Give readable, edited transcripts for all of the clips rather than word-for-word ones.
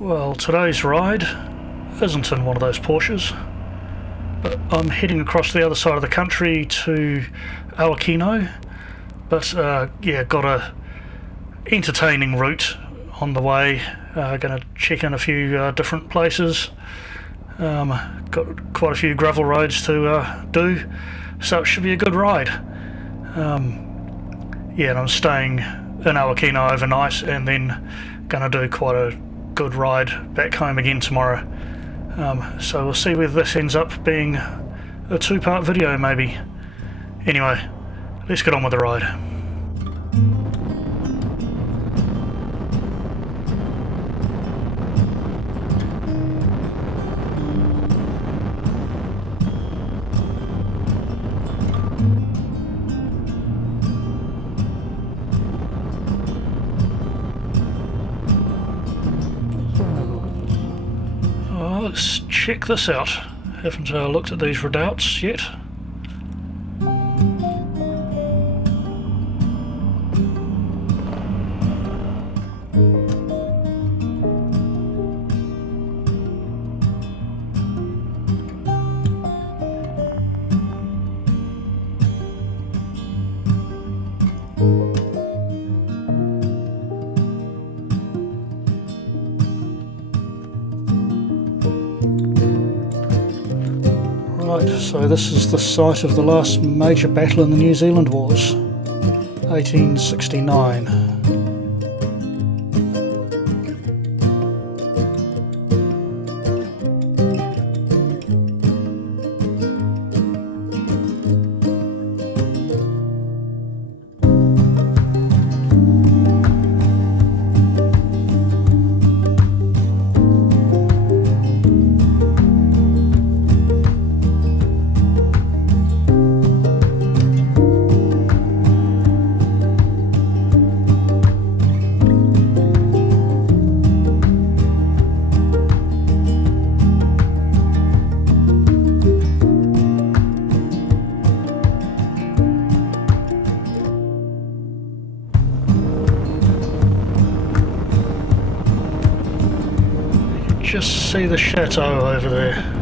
Well, today's ride isn't in one of those Porsches, but I'm heading across the other side of the country to Awakino, but yeah, got a entertaining route on the way. Going to check in a few different places. Got quite a few gravel roads to do, so it should be a good ride. Yeah, and I'm staying in Awakino overnight and then going to do quite a good ride back home again tomorrow. So we'll see whether this ends up being a two-part video maybe. Anyway, let's get on with the ride. Let's check this out. Haven't looked at these redoubts yet. So this is the site of the last major battle in the New Zealand Wars, 1869. Just see the chateau over there.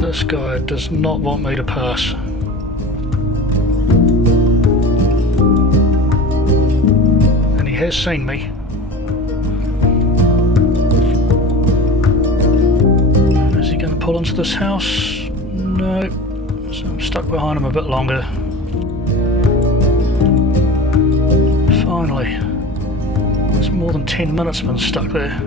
This guy does not want me to pass. And he has seen me. And is he going to pull into this house? No. So I'm stuck behind him a bit longer. Finally. It's more than 10 minutes I've been stuck there.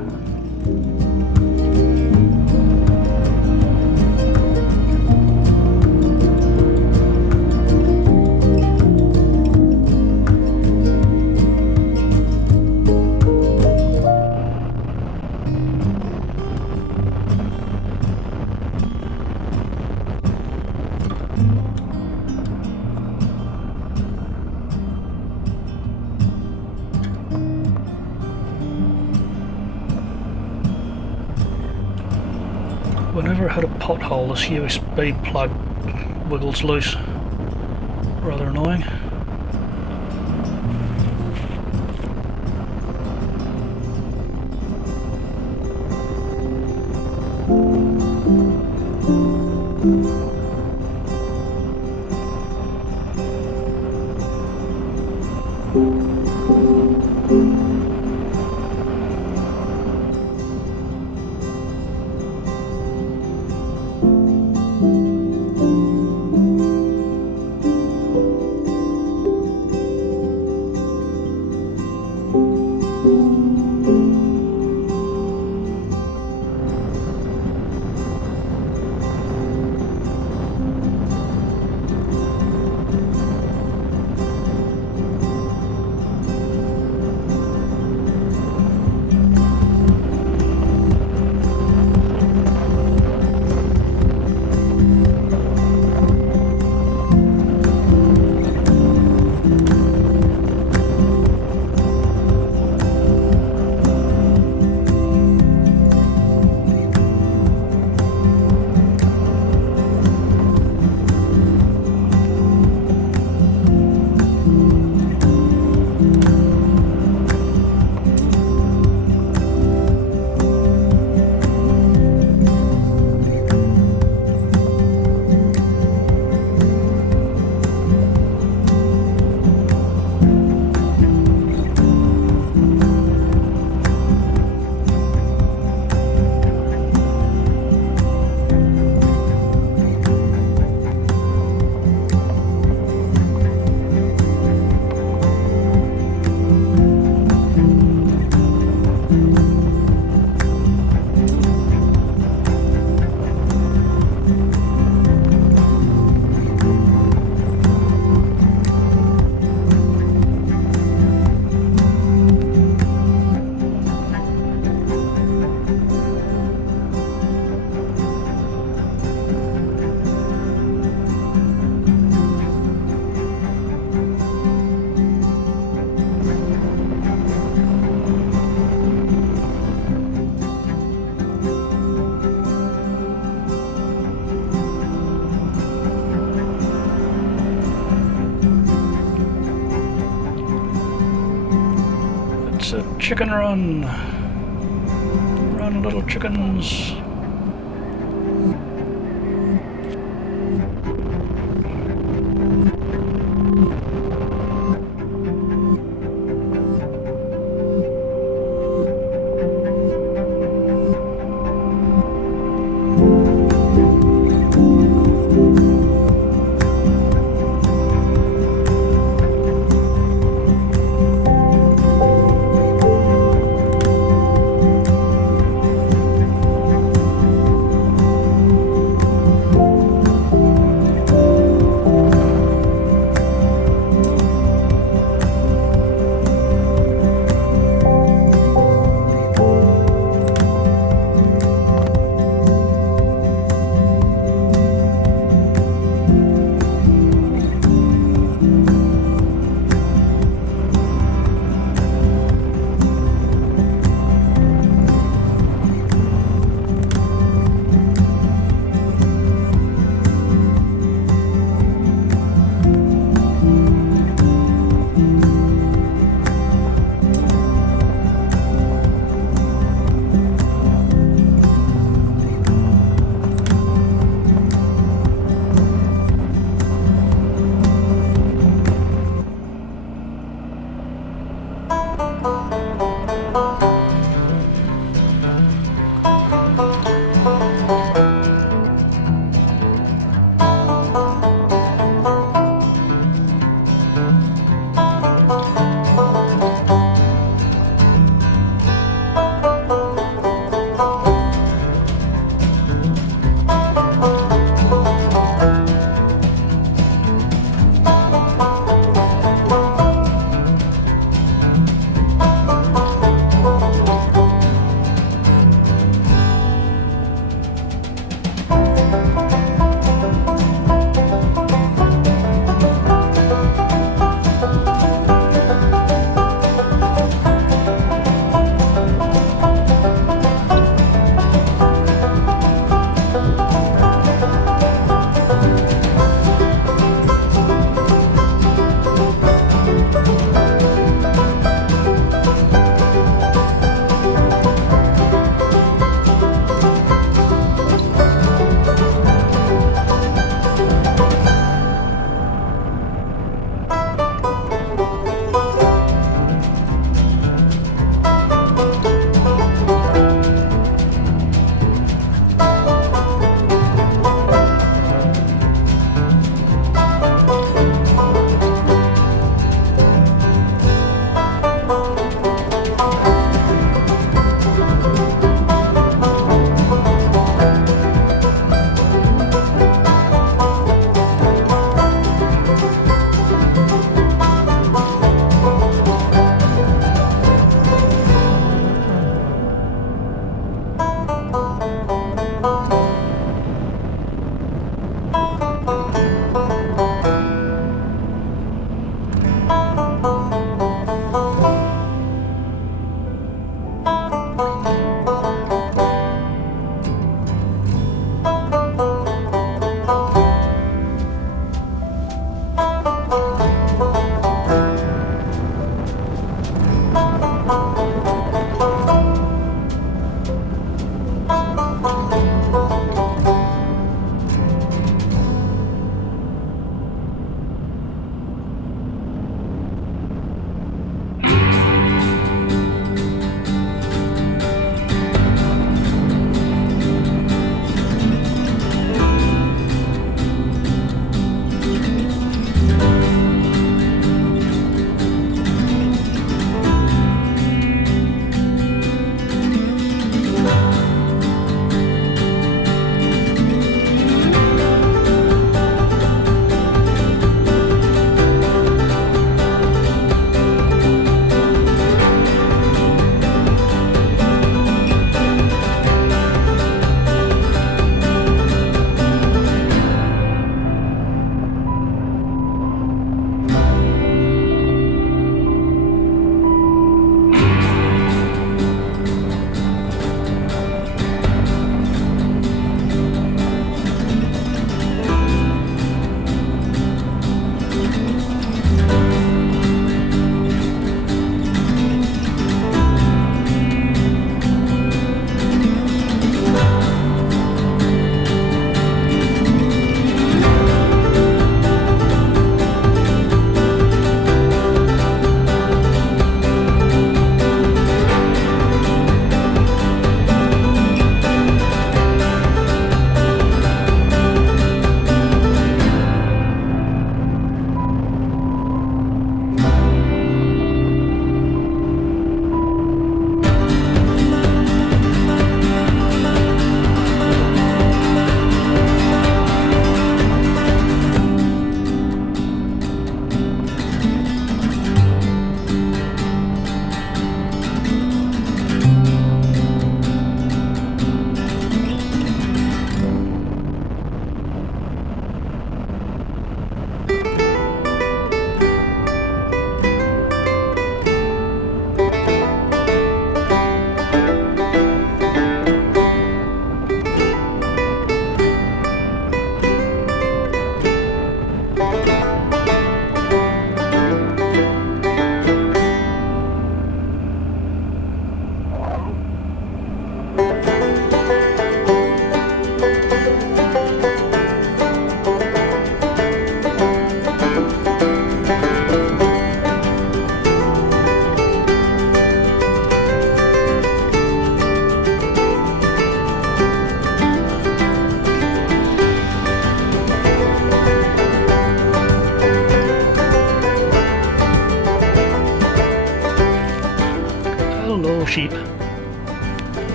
Whenever I hit a pothole, this USB plug wiggles loose. Rather annoying. chicken run! Run, little chickens!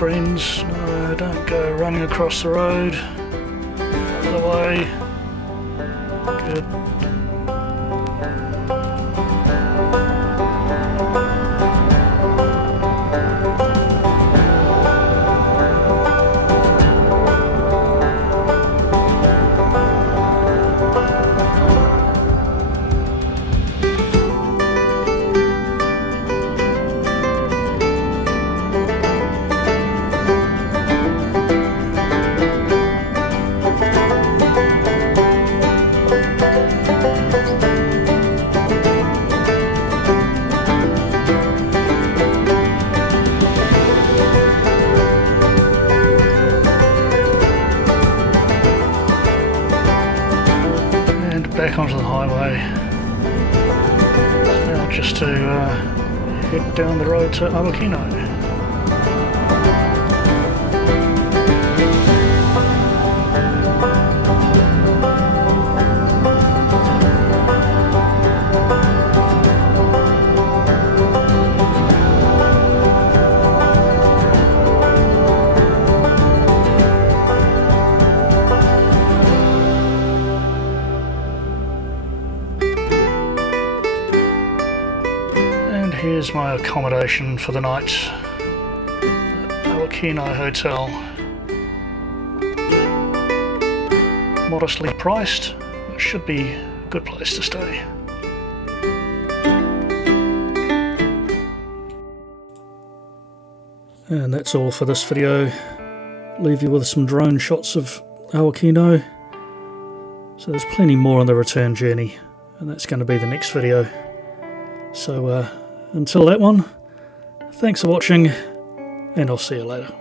friends. No, don't go running across the road. Out of the way. Good. Back onto the highway. So now just to head down the road to Awakino. Here's my accommodation for the night, Awakino Hotel. Modestly priced, it should be a good place to stay. And that's all for this video. Leave you with some drone shots of Awakino. So there's plenty more on the return journey, and that's going to be the next video. So until that one, thanks for watching, and I'll see you later.